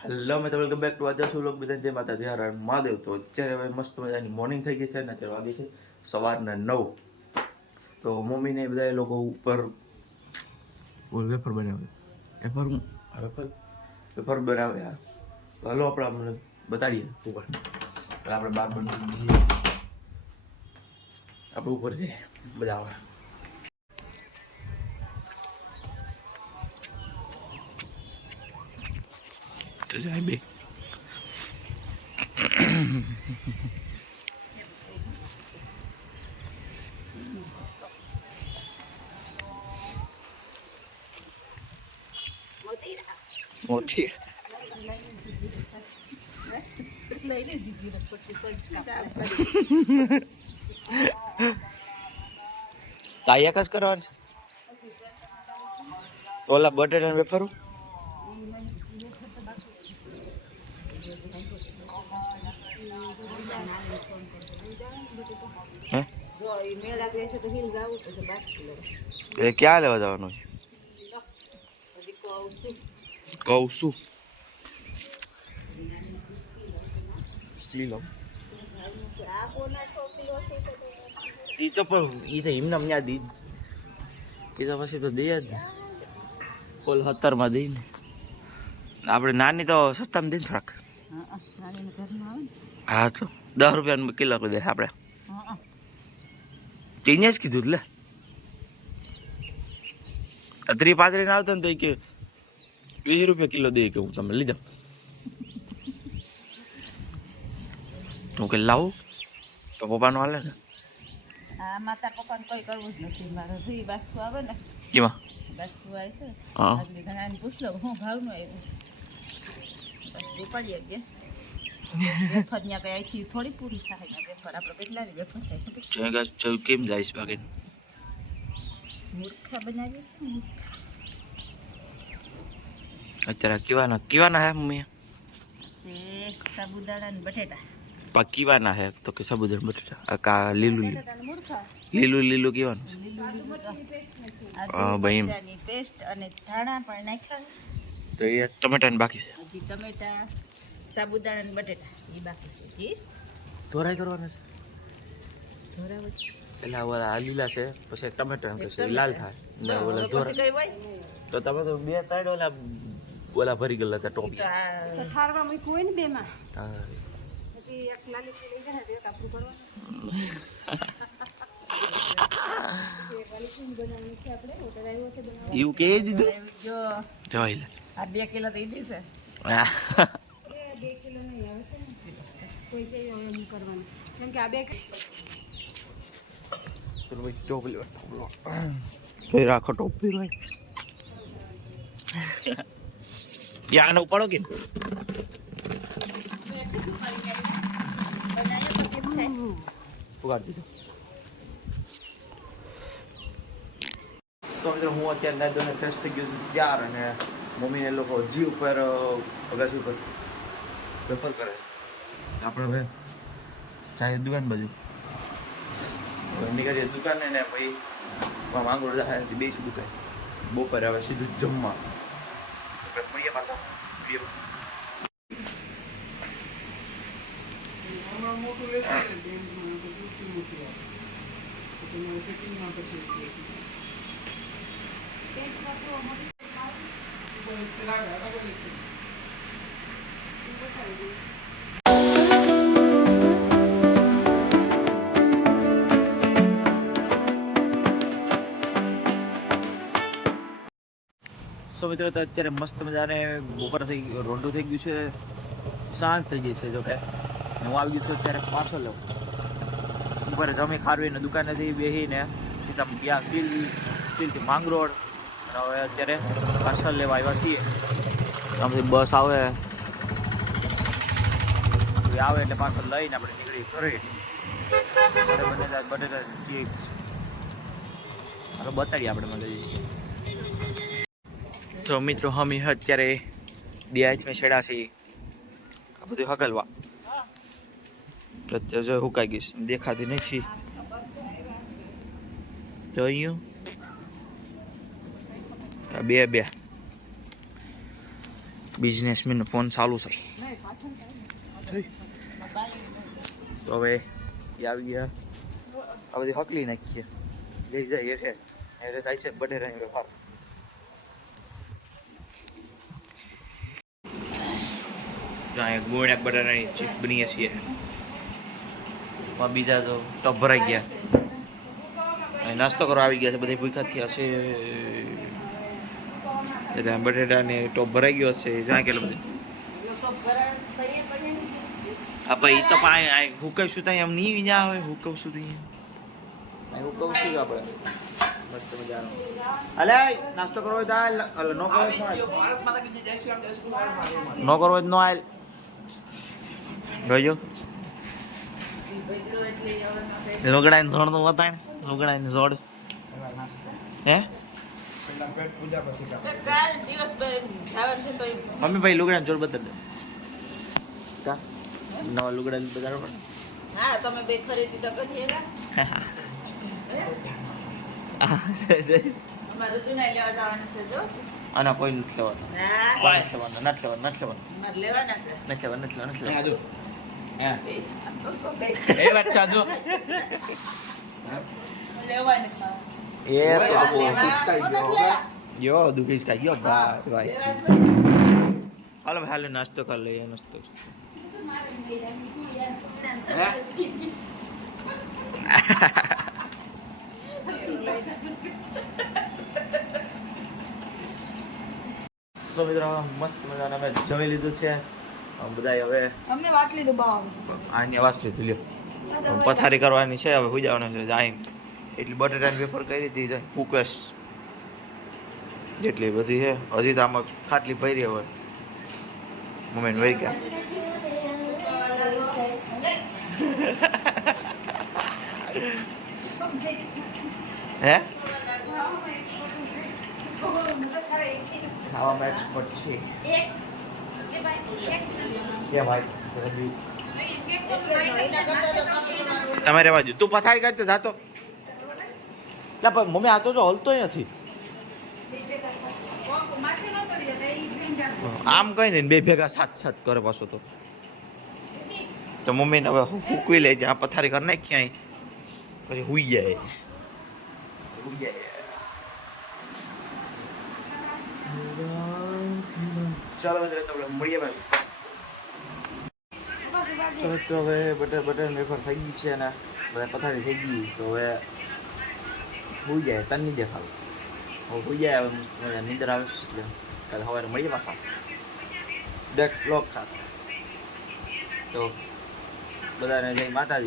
Hello મિત્રો, welcome back to આજે સુલોક બધા જય માતા જય હર મહાદેવ. તો અત્યારે હવે મસ્ત મજાની મોર્નિંગ થઈ ગઈ છે ને અત્યારે વાગે છે સવારના 9. તો મમ્મીને બધા લોકો ઉપર વેફર બનાવે વેફર વેફર વેફર બનાવે યાર. તો હલો આપણે બતાડીએ ઉપર આપણે બહાર બનાવીએ આપણે ઉપર છે બધા આવે તો જાય બે મોતી તાયા કસ કરવાનું છે ઓલા બટેટા વેફર હે એ ક્યાં લેવા જવાનું કહું છું એ તો પણ એ તો એમને ત્યાં દી એ તો પછી તો દે જ ને કોલ 17માં દઈ ને આપણે નાની તો સસ્તામાં દઈ થોડાક હા તો 10 રૂપિયાનું કિલો કરી દે આપણે તેને જ કીધું લે 35 આવતો ને તો કે 20 રૂપિયા કિલો દે કે હું તમે લીધા હું કે લાવું તો પપ્પાનું હાલે ને માતા પપ્પાને કોઈ કરવું જ નથી મારે ફ્રી વસ્તુ આવે ને કેમાં વસ્તુ આવે છે હા આગળ ઘણાને પૂછ લો હું ભાવનું આવ્યું વસ્તુ પડીએ કે વેફર ત્યાં કઈ અહીંથી થોડી પૂરી થાય ને વેફર આપણે કેટલા વેફર થાય છે કેમ જઈશ બાકી મૂર્ખા બનાવીએ છે મૂર્ખા અત્યારે કીવાના હે મમ્મી એ સાબુદાણા ને બટેટા પા કીવાના હે તો કે સાબુદાણા બટેટા કા લીલું મૂર્ખા લીલું કીવાનું આદુ ભાઈ મરચાંની પેસ્ટ અને ધાણા પણ નાખ્યા તો એ ટમેટા ને બાકી છે હજી ટમેટા સાબુદાણા ને બટેટા એ બાકી છે જી ધોરાઈ કરવાના છે ધોરાવ પેલા ઓલા લીલા છે પછી ટમેટા પછી લાલ થાય ને ઓલા પછી કઈ હોય તો તમે તો 2-3 ઓલા ભરી ગયેલા હતા ટોપી તો ઠારવા મૂક્યું હોય ને બેમાં હા હજી એક લાલી લઈ જાય તો એક આપણું ભરવાનું એવું કહી દીધું જો જોઈ લે આ 2 કિલો થઈ દીધું છે 2 કિલો નહીં આવે છે ને કોઈ કે એમ કરવાનું કેમ કે આ 2 ચલો ભાઈ ટોપી ભાઈ રાખો ટોપી ભાઈ યાનો ઉપાડો કે ઉગાડ દીધો તો મિત્રો હું અત્યારે નાદોને ફ્રેશ થઈ ગયો છું ત્યાર અને મમ્મીને લોકો હજી ઉપર અગાસી ઉપર પ્રેફર કરે આપણે હવે ચાય દુકાન બાજુ નીકળીએ દુકાને ને પછી માંગોળ જાય બેસી દુકાન બપોરે આવે સીધું જમવા મળીએ પાછા મોટું લેશે ને ફિટિંગમાં પછી સો મિત્રો તો અત્યારે મસ્ત મજાને બપોર થઈ ગયું રોંઢું થઈ ગયું છે શાંત થઈ ગઈ છે જો કે હું આવી ગયું છું અત્યારે પાર્સલ લેવું ઉપર જમી ખારવીને દુકાનેથી બેસીને સીધા ત્યાં સ્ટીલથી માંગરોળ અને હવે અત્યારે પાર્સલ લેવા આવ્યા છીએ આમથી બસ આવે એટલે પાર્સલ લઈને આપણે નીકળી ઘરે બટેટા ચિપ્સ બતાડીએ આપણે મને તો મિત્રો હમી અત્યારે દિયાજ મેં છેડા છે આ બધું હકલવા અત્યારે જો હુકાઈ ગઈશ દેખાતી નથી જો અહીંયા બે બિઝનેસમેન ફોન ચાલુ છે. નહીં પાછળ તો હવે એ આવી ગયા. આ બધી હકલી નાખીએ. જઈ જાય એટલે એટલે થાય છે બટેરાની વેપાર. ત્યાં ગુણ એક બટેરાની ચીપ બનીએ છીએ. બીજા તો ટપ ભરાઈ ગયા. અહીં નાસ્તો કરવા આવી ગયા છે. બધા ભૂખા થયા છે. એટલે બટેટાને ટોપ ભરાઈ ગયો છે. જ્યાં કેટલું બધું હા ભાઈ તો પાણી હુકવશું ત્યાં એમ નહીં જ્યાં આવે હુકવશું ત્યાં હુકવશું આપણે મસ્ત મજાનો. અલે નાસ્તો કરવો હોય તો હાલ નો કરવો હોય નો કરવો હોય તો નો હાલ જોઈજો લોગડાની ઝોડ તો બતાય લોગડાની ઝોડ હે કાલ દિવસ જવાનું છે તો મમ્મી ભાઈ લુગડાની ઝોડ બતાવી દે કા નવા લુગડા બતાડો પણ હા તમે બે ખરીદી તો કરીએ અમારે જૂના લેવા જવાનું છે જો આના કોઈ નથી લેવાનું ના નથી લેવાનું અમારે લેવાના છે એ વાત સાધુ લેવાની એ તો લેવા યો દુખીશ કા યો ભાઈ ભાઈ હાલો હાલો નાસ્તો કરી લઈએ નાસ્તો તો મિત્રો મસ્ત મજાના અમે જમી લીધું છે બધા હવે અમને વાત લીધું બાવ આની વાસ લીધી લ્યો પથારી કરવાની છે હવે સુઈ જવાનું છે જાય એટલી બટેટાની વેફર કરી હતી જાય કુકસ જેટલી બધી છે હજી તો આમાં ખાટલી ભરી હોય મમ્મીને વહી ગયા હે ખાવામાં એક્સપર્ટ છે કે ભાઈ તમે રહેવા દો તું પથારી કાઢતે જાતો ના પણ મમ્મી આ તો જો હલતો નથી આમ કઈ ને બે ભેગા સાથ કરે પાછો તો મમ્મીને હવે હુકવી લે છે આ પથારી કરી નાખી અહીં પછી હુઈ જાય ચાલો મિત્રો મળીએ ભાઈ તો હવે બટર વેફર થઈ ગઈ છે ને બધા પથારી થઈ ગઈ તો હવે હુઈ જાય તને નહીં દેખાવ હવે હુઈ જાય હવે નીંદર આવે એટલે કાલે સવારે મળીએ પાછા નેક્સ્ટ બ્લોગ સાથે તો બધાને જય માતાજી.